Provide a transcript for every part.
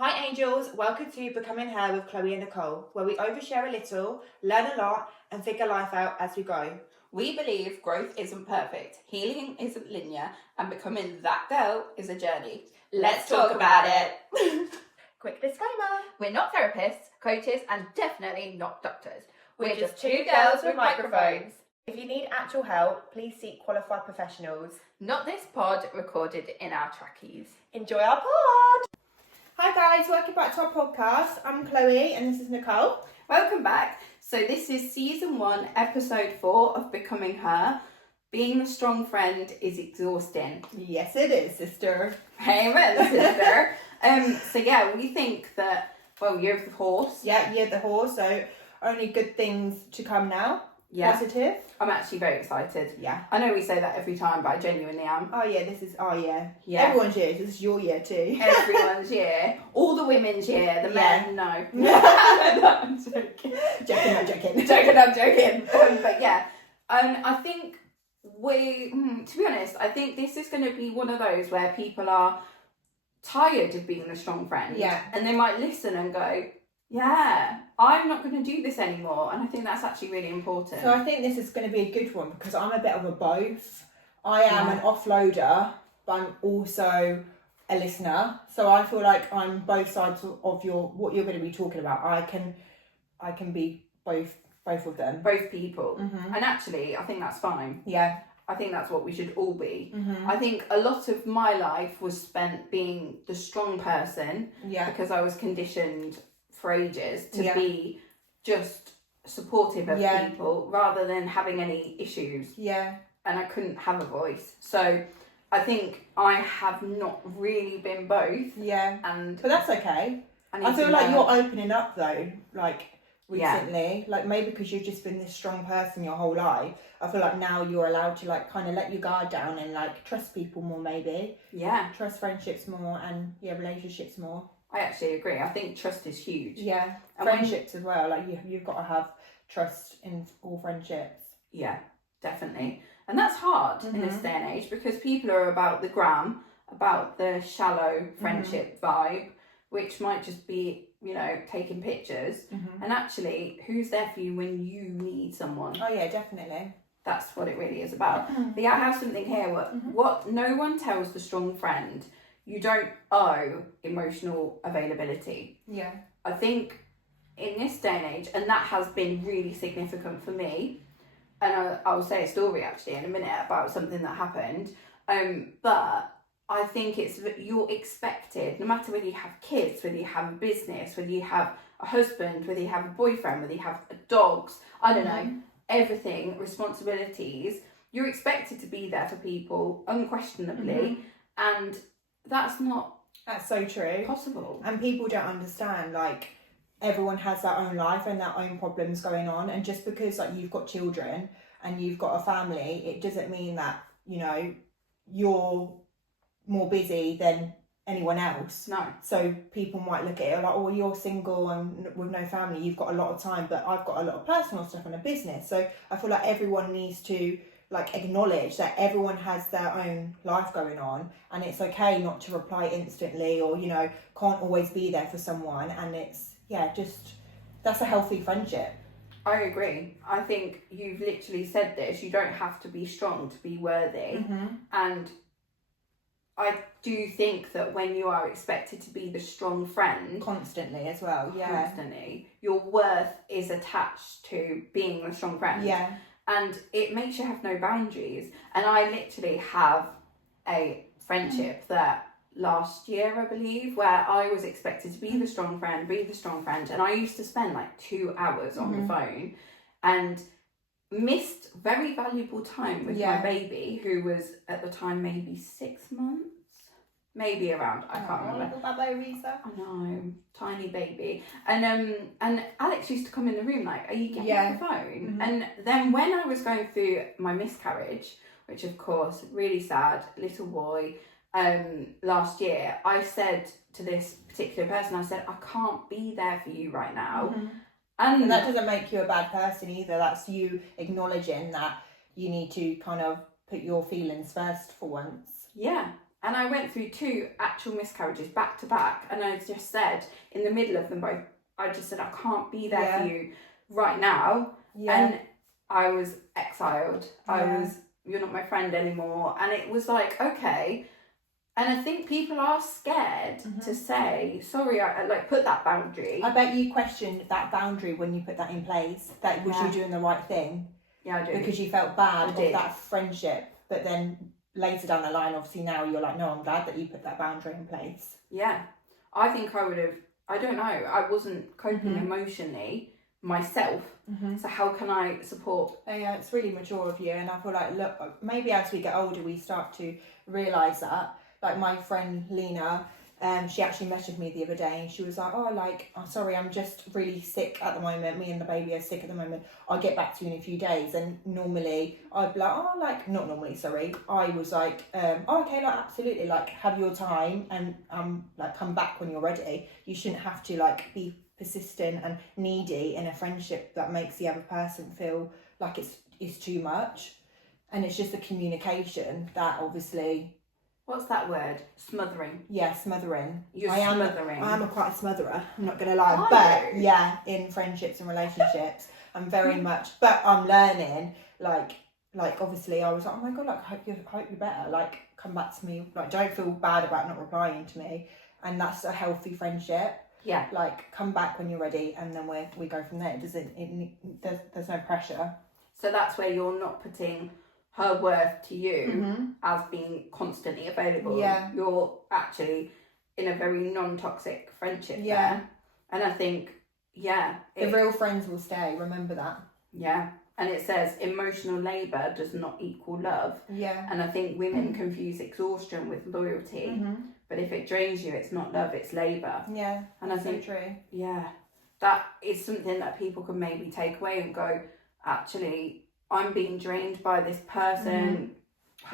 Hi angels, welcome to Becoming Her with Chloe and Nicole, where we overshare a little, learn a lot, and figure life out as we go. We believe growth isn't perfect, healing isn't linear, and becoming that girl is a journey. Let's talk about it. Quick disclaimer. We're not therapists, coaches, and definitely not doctors. We're just two girls with microphones. If you need actual help, please seek qualified professionals. Not this pod recorded in our trackies. Enjoy our pod! Hi guys, welcome back to our podcast. I'm Chloe and this is Nicole. Welcome back. So this is season 1, episode 4 of Becoming Her. Being the strong friend is exhausting. Yes it is, sister. Amen, sister. So yeah, we think that, year of the horse. Yeah, year of the horse, so only good things to come now. Yeah. Positive. I'm actually very excited. Yeah. I know we say that every time, but I genuinely am. Yeah. Yeah. Everyone's year, this is your year too. Everyone's year. All the women's year. The men, no. No, I'm joking. I'm joking. I'm joking. But yeah, I think to be honest, I think this is going to be one of those where people are tired of being the strong friend. Yeah. And they might listen and go, yeah, I'm not going to do this anymore. And I think that's actually really important. So I think this is going to be a good one because I'm a bit of a both. I am an offloader, but I'm also a listener. So I feel like I'm both sides of what you're going to be talking about. I can be both of them. Both people. Mm-hmm. And actually, I think that's fine. Yeah. I think that's what we should all be. Mm-hmm. I think a lot of my life was spent being the strong person. Yeah. Because I was conditioned for ages to Yeah. be just supportive of Yeah. people rather than having any issues. Yeah. And I couldn't have a voice. So I think I have not really been both. Yeah. And But that's okay. I feel like you're opening up though, like recently. Yeah. Like maybe because you've just been this strong person your whole life. I feel like now you're allowed to like kind of let your guard down and like trust people more maybe. Yeah. Trust friendships more and relationships more. I actually agree. I think trust is huge. Yeah. And friendships as well. Like you've got to have trust in all friendships. Yeah, definitely. And that's hard in this day and age because people are about the gram, about the shallow friendship vibe, which might just be, taking pictures. And actually, who's there for you when you need someone? Oh yeah, definitely. That's what it really is about. But yeah, I have something here. What no one tells the strong friend, you don't owe emotional availability. Yeah. I think in this day and age, and that has been really significant for me, and I'll say a story actually in a minute about something that happened, but I think you're expected, no matter whether you have kids, whether you have a business, whether you have a husband, whether you have a boyfriend, whether you have dogs, I don't know, everything, responsibilities, you're expected to be there for people unquestionably, and that's so true. Possible. And people don't understand, like, everyone has their own life and their own problems going on, and just because like you've got children and you've got a family, it doesn't mean that you're more busy than anyone else. No. So people might look at it like, oh, you're single and with no family, you've got a lot of time, but I've got a lot of personal stuff and a business. So I feel like everyone needs to like acknowledge that everyone has their own life going on, and it's okay not to reply instantly or can't always be there for someone, and it's just that's a healthy friendship. I agree. I think you've literally said this, you don't have to be strong to be worthy, and I do think that when you are expected to be the strong friend constantly as well, constantly, your worth is attached to being the strong friend. And it makes you have no boundaries. And I literally have a friendship that last year, I believe, where I was expected to be the strong friend. And I used to spend like 2 hours on the phone and missed very valuable time with my baby, who was at the time maybe 6 months. Maybe around, I can't remember. I know, tiny baby. And Alex used to come in the room like, are you getting on the phone? And then when I was going through my miscarriage, which of course, really sad, little boy, last year, I said to this particular person, I said, I can't be there for you right now. And that doesn't make you a bad person either. That's you acknowledging that you need to kind of put your feelings first for once. Yeah. And I went through 2 actual miscarriages back to back, and I just said, in the middle of them both, I just said, I can't be there for you right now. And I was exiled. You're not my friend anymore. And it was like, okay. And I think people are scared to say, sorry, I like put that boundary. I bet you questioned that boundary when you put that in place. That was you doing the right thing? Yeah, I do. Because you felt bad of that friendship. But then later down the line, obviously now you're like, no, I'm glad that you put that boundary in place. Yeah. I think I would have, I don't know, I wasn't coping emotionally myself. So how can I support? Yeah, it's really mature of you. And I feel like, look, maybe as we get older, we start to realise that. Like my friend Lena, she actually messaged me the other day and she was like, sorry, I'm just really sick at the moment. Me and the baby are sick at the moment. I'll get back to you in a few days. And normally I'd be like, not normally, sorry. I was like, okay, like absolutely, like have your time and like come back when you're ready. You shouldn't have to like be persistent and needy in a friendship that makes the other person feel like it's too much. And it's just the communication that obviously... What's that word? Smothering. Yeah, smothering. You're smothering. I am quite a smotherer, I'm not going to lie. But yeah, in friendships and relationships, I'm very much, but I'm learning, like obviously I was like, oh my God, like, hope you're better. Like, come back to me. Like, don't feel bad about not replying to me. And that's a healthy friendship. Yeah. Like, come back when you're ready and then we go from there. There's no pressure. So that's where you're not putting her worth to you as being constantly available. Yeah. You're actually in a very non-toxic friendship there. And I think, the real friends will stay, remember that. Yeah. And it says emotional labour does not equal love. Yeah. And I think women confuse exhaustion with loyalty. But if it drains you, it's not love, it's labour. Yeah. And I think, so true. Yeah. That is something that people can maybe take away and go, actually, I'm being drained by this person.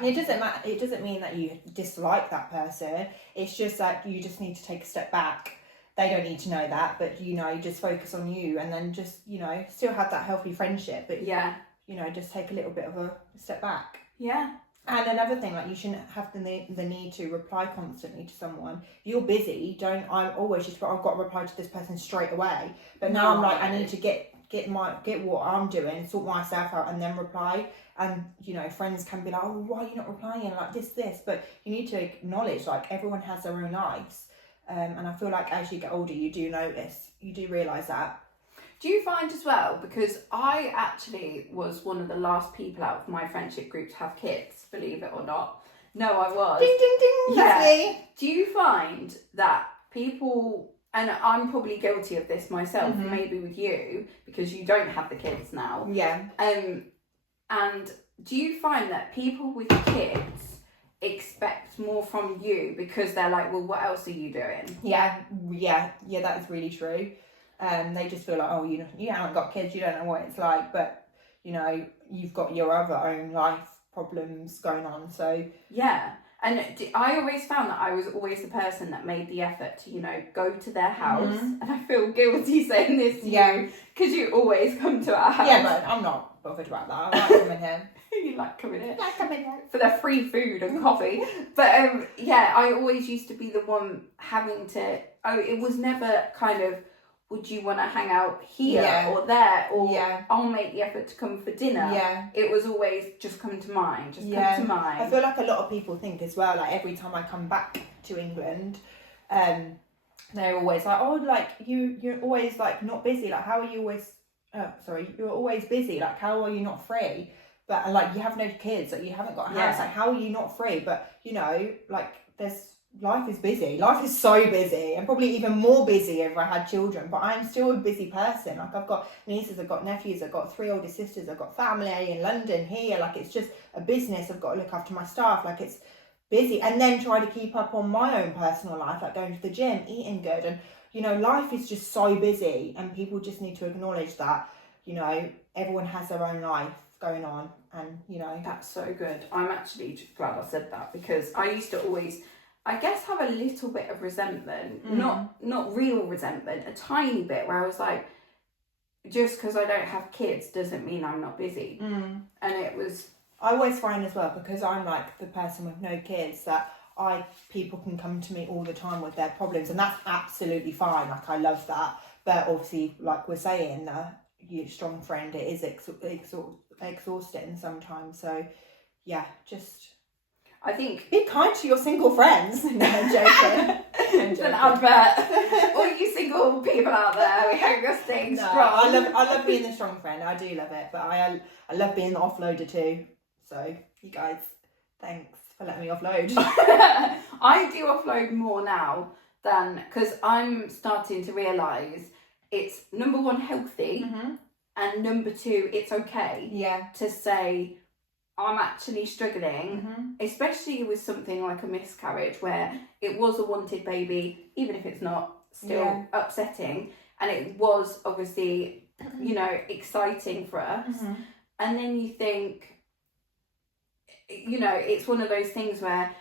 It doesn't matter. It doesn't mean that you dislike that person. It's just that you just need to take a step back. They don't need to know that, but you just focus on you, and then just still have that healthy friendship. But just take a little bit of a step back. Yeah. And another thing, like you shouldn't have the need to reply constantly to someone. If you're busy, I'm always just I've got to reply to this person straight away. But now I'm like, I need to get what I'm doing, sort myself out, and then reply. And friends can be like, oh, why are you not replying, like this, but you need to acknowledge like everyone has their own lives, and I feel like as you get older you do realise that. Do you find as well, because I actually was one of the last people out of my friendship group to have kids, believe it or not. No, I was. Ding ding ding. Yeah. That's me. Do you find that people, and I'm probably guilty of this myself, maybe with you, because you don't have the kids now. Yeah. And do you find that people with kids expect more from you because they're like, well, what else are you doing? Yeah, that is really true. They just feel like, oh, you haven't got kids, you don't know what it's like, but you've got your other own life problems going on, so yeah. And I always found that I was always the person that made the effort to, go to their house. And I feel guilty saying this to you, because you always come to our house. Yeah, but I'm not bothered about that. I like coming here. You like coming here? I like coming here. For their free food and coffee. But, I always used to be the one having to... Oh, it was never kind of, would you want to hang out here or there? Or I'll make the effort to come for dinner. Yeah. It was always just come to mine. Just come to mine. I feel like a lot of people think as well, like every time I come back to England, they're always like, oh, like you're always like not busy. Like how are you always, you're always busy. Like how are you not free? But like you have no kids, like you haven't got a house. Like how are you not free? But like life is busy. Life is so busy, and probably even more busy if I had children. But I'm still a busy person. Like I've got nieces, I've got nephews, I've got 3 older sisters, I've got family in London here. Like it's just a business. I've got to look after my staff. Like it's busy, and then try to keep up on my own personal life, like going to the gym, eating good, and life is just so busy. And people just need to acknowledge that everyone has their own life going on, and that's so good. I'm actually just glad I said that, because I used to always, I guess, have a little bit of resentment, not real resentment, a tiny bit, where I was like, just because I don't have kids doesn't mean I'm not busy. And it was... I always find as well, because I'm like the person with no kids, that people can come to me all the time with their problems, and that's absolutely fine. Like, I love that. But obviously, like we're saying, your strong friend, it is exhausting sometimes. So yeah, just I think be kind to your single friends. No, I'm joking. It's an advert. All you single people out there, we hope you're staying strong. I love being the strong friend. I do love it, but I love being the offloader too. So you guys, thanks for letting me offload. I do offload more now than, because I'm starting to realise it's number one, healthy, and number two, it's okay to say I'm actually struggling, especially with something like a miscarriage where it was a wanted baby, even if it's not, still upsetting, and it was obviously, exciting for us. And then you think, it's one of those things where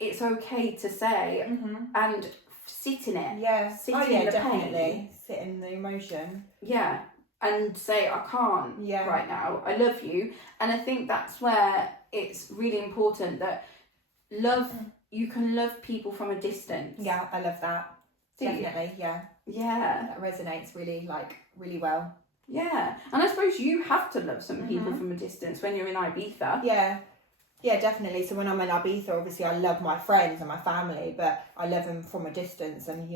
it's okay to say and sit in it. Sit in the definitely. pain. Sit in the emotion. Yeah. And say, I can't right now. I love you. And I think that's where it's really important that you can love people from a distance. Yeah, I love that. Definitely, yeah. That resonates really well. Yeah. And I suppose you have to love some people from a distance when you're in Ibiza. Yeah, definitely. So when I'm in Ibiza, obviously I love my friends and my family, but I love them from a distance. And,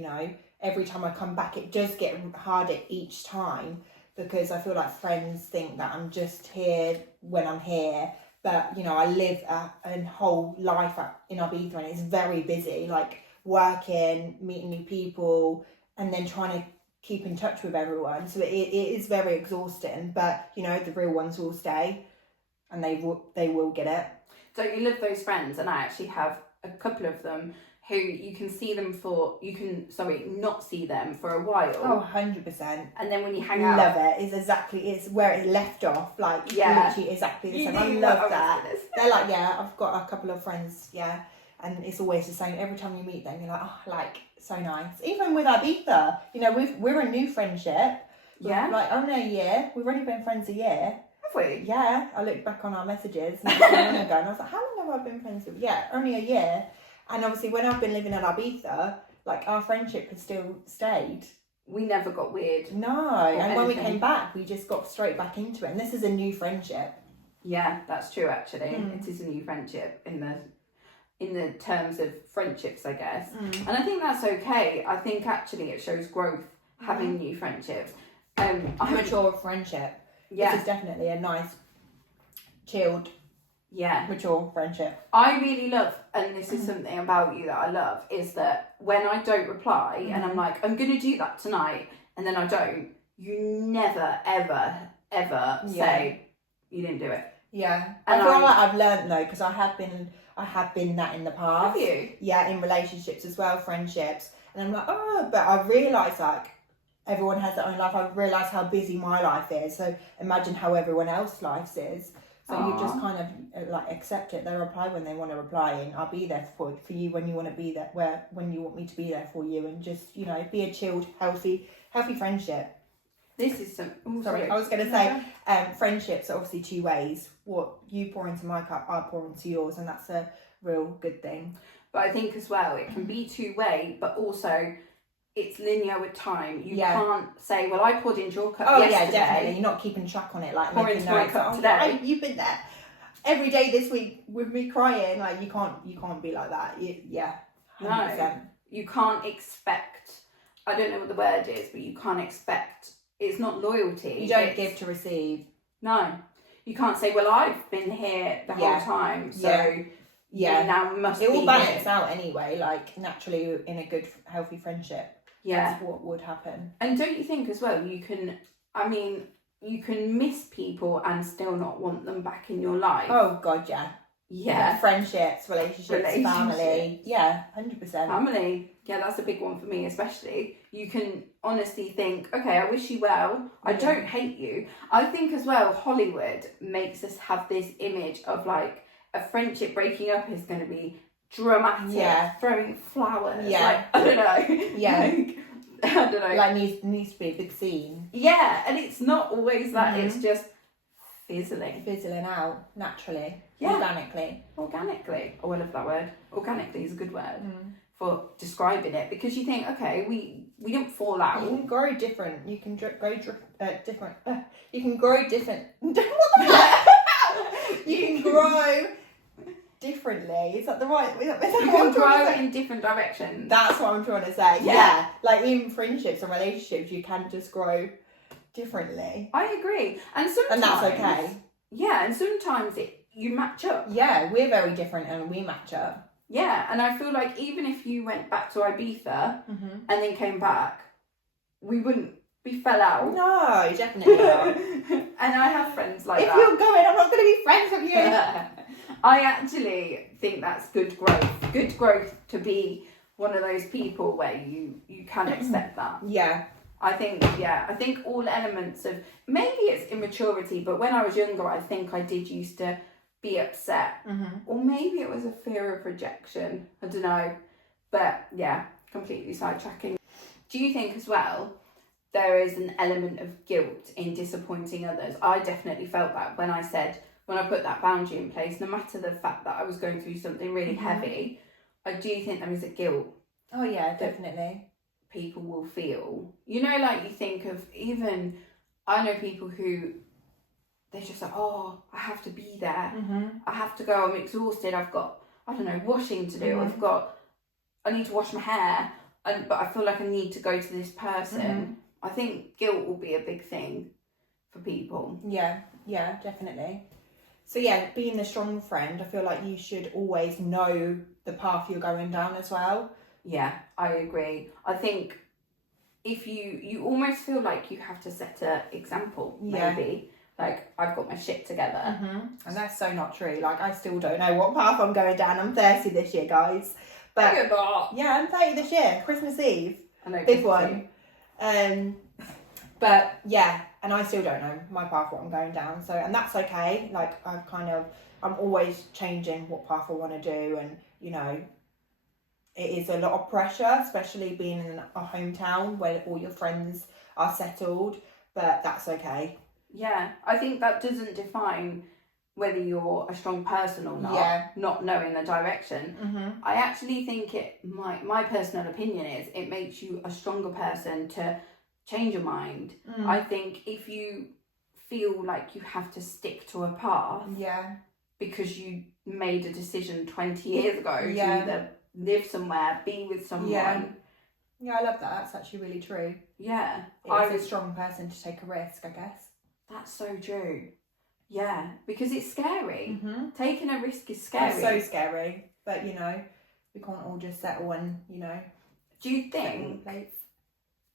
every time I come back, it does get harder each time, because I feel like friends think that I'm just here when I'm here. But, I live a whole life in Ibiza, and it's very busy, like working, meeting new people, and then trying to keep in touch with everyone. So it is very exhausting, but, the real ones will stay, and they will get it. So you love those friends, and I actually have a couple of them who you can not see them for a while. Oh, 100%. And then when you hang out. Love it. It's where it left off. Like, literally exactly the same. I love that. They're like, I've got a couple of friends, and it's always the same. Every time you meet them, you're like, oh, like, so nice. Even with Ibiza, we're a new friendship. Yeah. Like, only a year. We've only been friends a year. Have we? Yeah. I looked back on our messages not so long ago, and I was like, how long have I been friends with? Yeah, only a year. And obviously, when I've been living in Ibiza, like, our friendship has still stayed. We never got weird. No, and when we came back, we just got straight back into it. And this is a new friendship. Yeah, that's true. Actually, it is a new friendship in the terms of friendships, I guess. And I think that's okay. I think actually it shows growth having new friendships. A mature friendship. Yeah, this is definitely a nice, chilled. Yeah, mature friendship. I really love, and this is something about you that I love, is that when I don't reply and I'm like, I'm going to do that tonight, and then I don't, you never, ever, ever say you didn't do it. Yeah. And I feel like I've learned though, because I have been that in the past. Have you? Yeah, in relationships as well, friendships. And I'm like, but I realise like everyone has their own life. I realise how busy my life is. So imagine how everyone else's life is. So you just kind of like accept it. They reply when they want to reply, and I'll be there for you when you want to be there, when you want me to be there for you, and just be a chilled, healthy friendship. This is some. Sorry, I was going to say, friendships are obviously two ways. What you pour into my cup, I pour into yours, and that's a real good thing. But I think as well, it can be two-way, but also it's linear with time. You can't say, well, I poured into your cup yesterday. Yeah, definitely. You're not keeping track on it, like pour making into my notes. cup today. You've been there every day this week with me crying. Like, you can't be like that. 100%. No, you can't expect. I don't know what the word is, but you can't expect. It's not loyalty. You don't give to receive. No, you can't say, well, I've been here the whole time, so you now must be here. It will balance out anyway, like naturally in a good, healthy friendship. Yeah. That's what would happen. And don't you think as well, you can miss people and still not want them back in your life? Oh, God, yeah. Yeah. Friendships, relationships, family. Yeah, 100%. Family. Yeah, that's a big one for me, especially. You can honestly think, okay, I wish you well. I don't hate you. I think as well, Hollywood makes us have this image of like a friendship breaking up is going to be dramatic, throwing flowers. Like, I don't know. Yeah. I don't know. Like needs to be a big scene. Yeah, and it's not always that. It's just fizzling out naturally, organically. Oh, I love that word. Organically is a good word for describing it, because you think, okay, we didn't fall out. You can grow different. You can grow different. You can grow different. You can grow differently. Is that the right? You can grow in different directions. That's what I'm trying to say. Yeah. Like in friendships and relationships, you can just grow differently. I agree. And that's okay. Yeah, and sometimes you match up. Yeah, we're very different and we match up. Yeah, and I feel like even if you went back to Ibiza and then came back, we fell out. No, definitely not. And I have friends like that. If you're going, I'm not going to be friends with you. I actually think that's good growth. Good growth to be one of those people where you can accept that. Yeah. I think all elements of, maybe it's immaturity, but when I was younger, I think I did used to be upset. Or maybe it was a fear of rejection. I don't know. But yeah, completely sidetracking. Do you think as well there is an element of guilt in disappointing others? I definitely felt that when I put that boundary in place, no matter the fact that I was going through something really heavy, I do think there is a guilt. Oh yeah, definitely. People will feel, like you think of, even I know people who they're just like, oh, I have to be there, I have to go, I'm exhausted, I've got, I don't know, washing to do, I need to wash my hair, but I feel like I need to go to this person. I think guilt will be a big thing for people. Yeah, definitely. So yeah, being the strong friend, I feel like you should always know the path you're going down as well. Yeah, I agree. I think if you almost feel like you have to set an example, maybe. Like, I've got my shit together. And that's so not true. Like, I still don't know what path I'm going down. I'm 30 this year, guys. But you're not. Yeah, I'm 30 this year. Christmas Eve. I know. Big one. But yeah, and I still don't know my path, what I'm going down. So, and that's okay. Like, I'm always changing what path I want to do, and it is a lot of pressure, especially being in a hometown where all your friends are settled, but that's okay. Yeah, I think that doesn't define whether you're a strong person or not, not knowing the direction. I actually think my personal opinion is it makes you a stronger person to change your mind. I think if you feel like you have to stick to a path because you made a decision 20 years ago to either live somewhere, be with someone. Yeah, I love that. That's actually really true. Yeah. It's a strong person to take a risk, I guess. That's so true. Yeah, because it's scary. Taking a risk is scary. It's so scary. But, we can't all just settle and, Do you think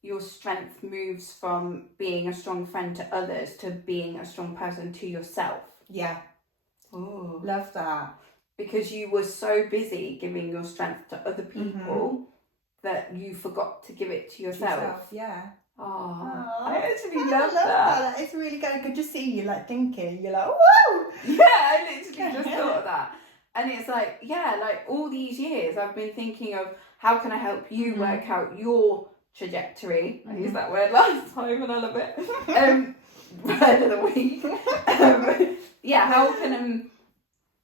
your strength moves from being a strong friend to others to being a strong person to yourself? Yeah. Oh, love that. Because you were so busy giving your strength to other people that you forgot to give it to yourself. Yeah. Oh, I actually love that. It's really good. I could just see you thinking. You're like, whoa! Yeah, I literally just thought of that. And it's like, all these years I've been thinking of how can I help you work out your trajectory. I used that word last time and I love it. Word of the week.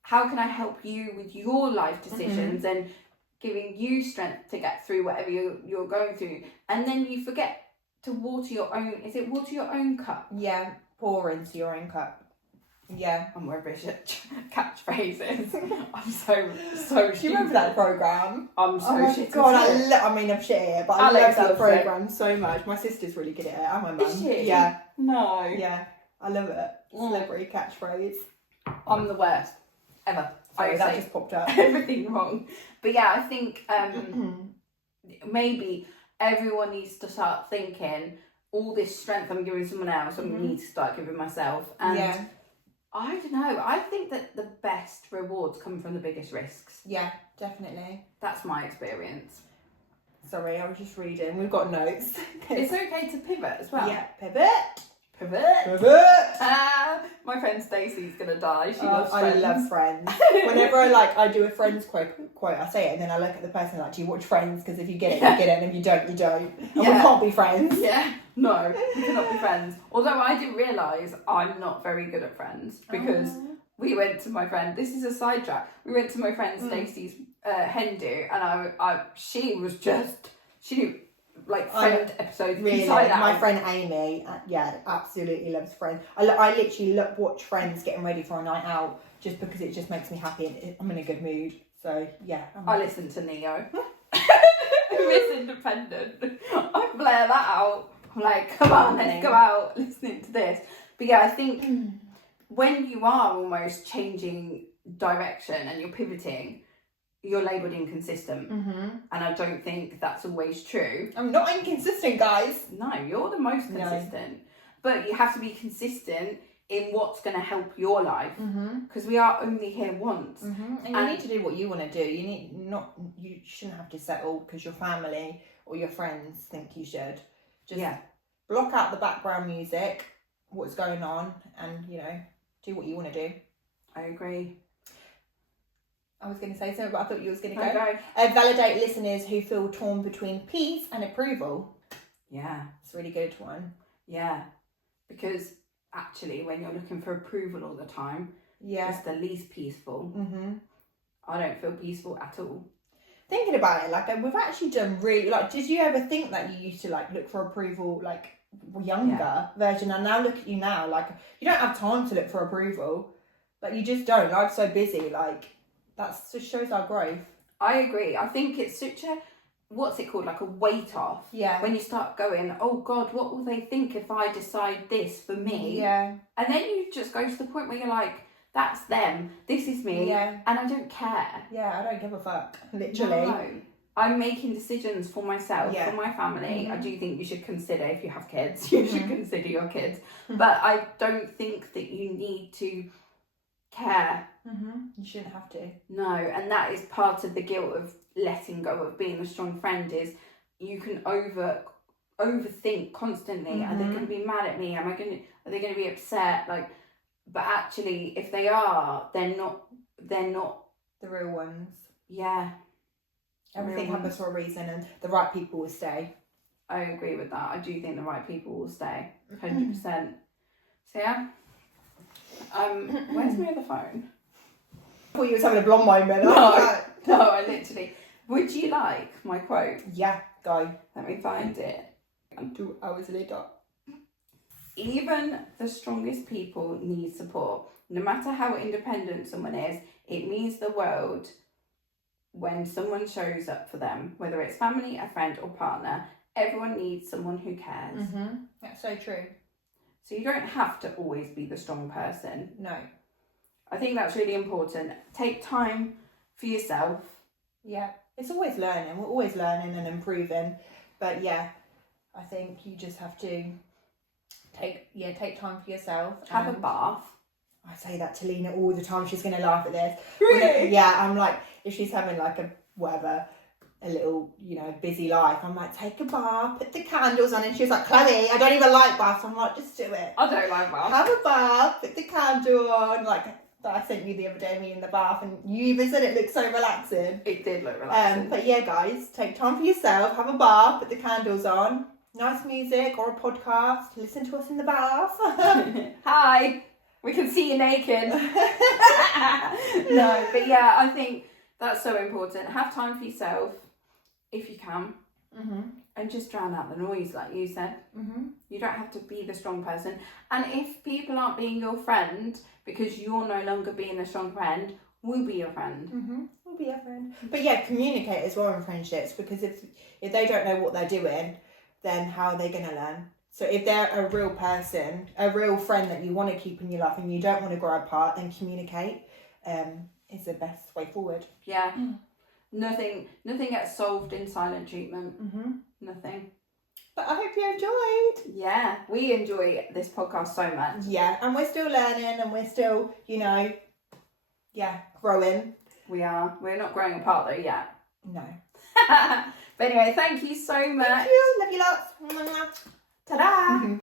How can I help you with your life decisions and giving you strength to get through whatever you're going through. And then you forget to water your own cup? Yeah, pour into your own cup. Yeah. I'm rubbish at catchphrases. I'm so Do you remember that programme? I'm so shit. God, I'm shit here, but I love that programme so much. My sister's really good at it, and my mum. Is she? Yeah. No. Yeah, I love it. Celebrity catchphrase. I'm the worst ever. Sorry, that just popped up. Everything wrong. But yeah, I think maybe everyone needs to start thinking, all this strength I'm giving someone else, I need to start giving myself. And I don't know, I think that the best rewards come from the biggest risks. Yeah, definitely. That's my experience. Sorry, I was just reading. We've got notes. It's okay to pivot as well. Yeah, pivot. Pivot. My friend Stacey's gonna die. She loves Friends. I love Friends. Whenever I do a Friends quote, I say it, and then I look at the person like, do you watch Friends? Because if you get it, you get it, and if you don't, you don't. And we can't be friends. Yeah, no, we cannot be friends. Although I didn't realise I'm not very good at Friends, because we went to my friend, this is a sidetrack, we went to my friend Stacey's hen do, and she knew like Friend episodes inside out. My friend Amy, absolutely loves Friends. I literally watch Friends getting ready for a night out, just because it just makes me happy and I'm in a good mood. So yeah, I listen to Neo. Miss Independent. I blare that out. I'm like, come on, let's go out listening to this. But yeah, I think when you are almost changing direction and you're pivoting, you're labelled inconsistent. And I don't think that's always true. I'm not inconsistent, guys. No, you're the most consistent. But you have to be consistent in what's going to help your life, because we are only here once. And you need to do what you want to do. You shouldn't have to settle because your family or your friends think you should. Just block out the background music, what's going on, and do what you want to do. I agree. I was going to say something, but I thought you was going to go. Okay. Validate listeners who feel torn between peace and approval. Yeah. It's a really good one. Yeah. Because actually, when you're looking for approval all the time, it's the least peaceful. I don't feel peaceful at all. Thinking about it, we've actually done really, did you ever think that you used to, look for approval, younger version? And now look at you now, you don't have time to look for approval. You just don't. Life's so busy, that just shows our growth. I agree. I think it's such a, what's it called, a weight off. Yeah. When you start going, oh God, what will they think if I decide this for me? Yeah. And then you just go to the point where you're like, that's them, this is me, and I don't care. Yeah, I don't give a fuck, literally. No. I'm making decisions for myself, for my family. I do think you should consider, if you have kids, you should consider your kids. But I don't think that you need to care. You shouldn't have to. No, and that is part of the guilt of letting go of being a strong friend, is you can overthink constantly. Are they going to be mad at me? Are they going to be upset? But actually, if they are, they're not the real ones. Yeah. Everything happens for a reason, and the right people will stay. I agree with that. I do think the right people will stay. 100%. So yeah. Where's my other phone? I thought you was having a blonde moment. No, I literally. Would you like my quote? Yeah, go. Let me find it. 2 hours later. Even the strongest people need support. No matter how independent someone is, it means the world when someone shows up for them, whether it's family, a friend, or partner. Everyone needs someone who cares. That's so true. So you don't have to always be the strong person. No. I think that's really important. Take time for yourself. Yeah. It's always learning. We're always learning and improving. But yeah, I think you just have to take time for yourself. Have a bath. I say that to Lena all the time. She's going to laugh at this. Really? Yeah, I'm like, if she's having a little, busy life, I'm like, take a bath, put the candles on, and she's like, Chloe, I don't even like baths. I'm like, just do it. I don't like baths. Have a bath, put the candle on, that I sent you the other day, me in the bath, and you even said it looked so relaxing. It did look relaxing. But yeah, guys, take time for yourself, have a bath, put the candles on, nice music or a podcast, listen to us in the bath. Hi, we can see you naked. No, but yeah, I think that's so important. Have time for yourself, if you can, and just drown out the noise, like you said. You don't have to be the strong person. And if people aren't being your friend because you're no longer being a strong friend, we'll be your friend. We'll be your friend. But yeah, communicate as well in friendships, because if they don't know what they're doing, then how are they going to learn? So if they're a real person, a real friend that you want to keep in your life and you don't want to grow apart, then communicate is the best way forward. Yeah. Nothing gets solved in silent treatment. Nothing. But I hope you enjoyed. Yeah, we enjoy this podcast so much. Yeah, and we're still learning and we're still, growing. We are. We're not growing apart though yet. No. But anyway, thank you so much. Thank you. Love you lots. Ta-da.